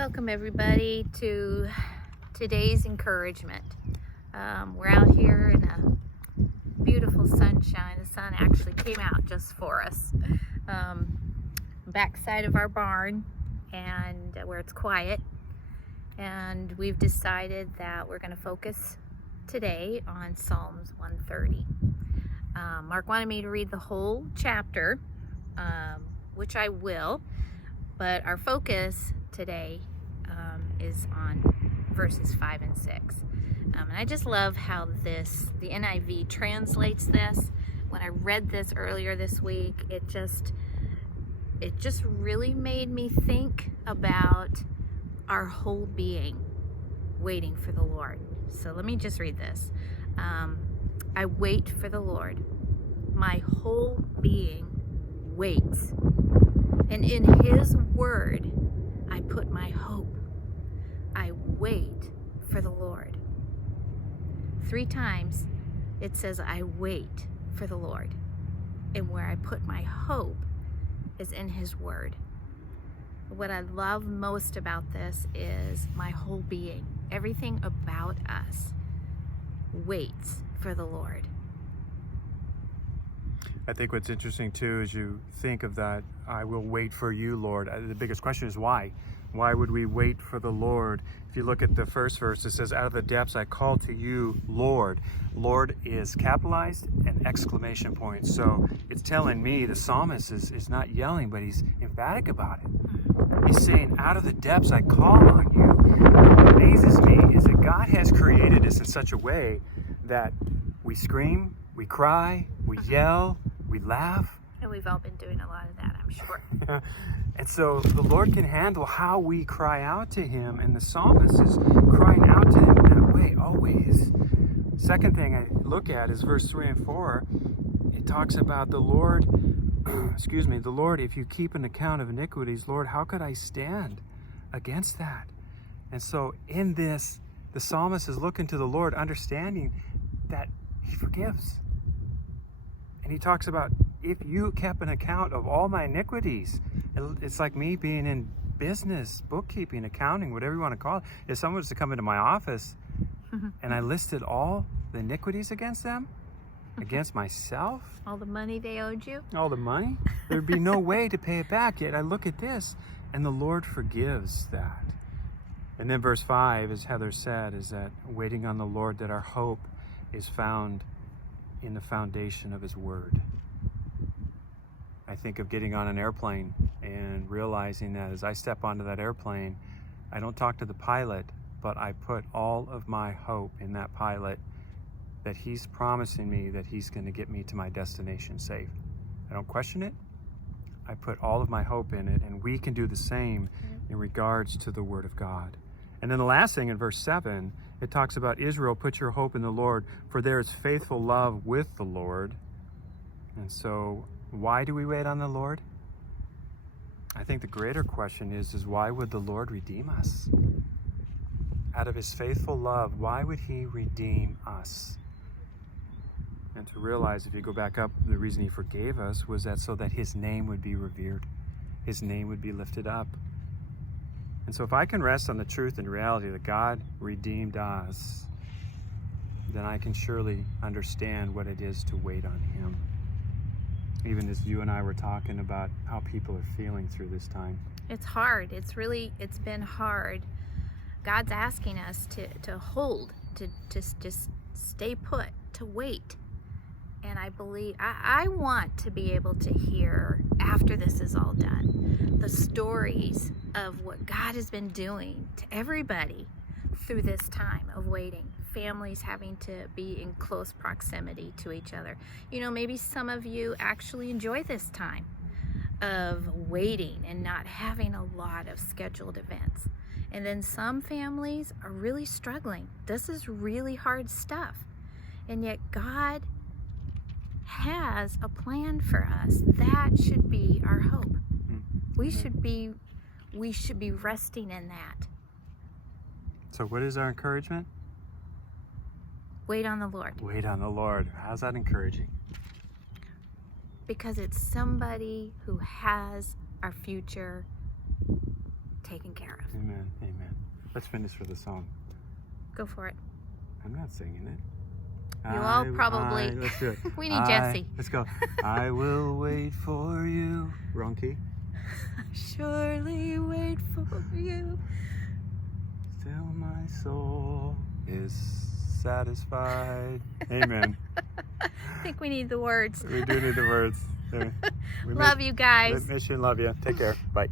Welcome everybody to today's encouragement. We're out here in a beautiful sunshine. The sun actually came out just for us. Backside of our barn, and where it's quiet. And we've decided that we're going to focus today on Psalms 130. Mark wanted me to read the whole chapter, which I will, but our focus today is on verses 5 and 6. And I just love how the NIV translates this. When I read this earlier this week, it just really made me think about our whole being waiting for the Lord. So let me just read this. I wait for the Lord. My whole being waits. And in His word, I put my hope. I wait for the Lord. 3 times it says, I wait for the Lord. And where I put my hope is in His word. What I love most about this is my whole being. Everything about us waits for the Lord. I think what's interesting too is you think of that, I will wait for you, Lord. The biggest question is why? Why would we wait for the Lord? If you look at the first verse, it says, out of the depths I call to you, Lord. Lord is capitalized and exclamation point. So it's telling me the psalmist is not yelling, but he's emphatic about it. He's saying, out of the depths I call on you. What amazes me is that God has created us in such a way that we scream, we cry, we yell, we laugh. And we've all been doing a lot of that, I'm sure. And so the Lord can handle how we cry out to Him, and the psalmist is crying out to Him in that way, always. Second thing I look at is verse 3 and 4. It talks about the Lord, the Lord, if you keep an account of iniquities, Lord, how could I stand against that? And so in this, the psalmist is looking to the Lord, understanding that He forgives. And he talks about, if you kept an account of all my iniquities, it's like me being in business, bookkeeping, accounting, whatever you want to call it. If someone was to come into my office and I listed all the iniquities against them, against myself, all the money they owed you, all the money, there'd be no way to pay it back. Yet I look at this and the Lord forgives that. And then verse 5, as Heather said, is that waiting on the Lord, that our hope is found in the foundation of His word. I think of getting on an airplane and realizing that as I step onto that airplane, I don't talk to the pilot, but I put all of my hope in that pilot, that he's promising me that he's going to get me to my destination safe. I don't question it. I put all of my hope in it, and we can do the same in regards to the word of God. And then the last thing in verse 7, it talks about Israel, put your hope in the Lord, for there is faithful love with the Lord. And so why do we wait on the Lord? I think the greater question is why would the Lord redeem us? Out of His faithful love, why would He redeem us? And to realize, if you go back up, the reason He forgave us was that so that His name would be revered. His name would be lifted up. And so if I can rest on the truth and reality that God redeemed us, then I can surely understand what it is to wait on Him. Even as you and I were talking about how people are feeling through this time. It's hard. It's been hard. God's asking us to hold, to just stay put, to wait. And I believe, I want to be able to hear, after this is all done, the stories of what God has been doing to everybody through this time of waiting. Families having to be in close proximity to each other. You know, maybe some of you actually enjoy this time of waiting and not having a lot of scheduled events. And then some families are really struggling. This is really hard stuff. And yet God has a plan for us. That should be our hope. We should be resting in that. So what is our encouragement? Wait on the Lord. Wait on the Lord. How's that encouraging? Because it's somebody who has our future taken care of. Amen. Let's finish with a song. Go for it. I'm not singing it. You all probably. Let's do it. We need Jesse. Let's go. I will wait for you. Wrong key. Surely wait for you. Till my soul is satisfied. Amen. I think we need the words. We do need the words. There. Love you guys. Miss you and love you. Take care. Bye.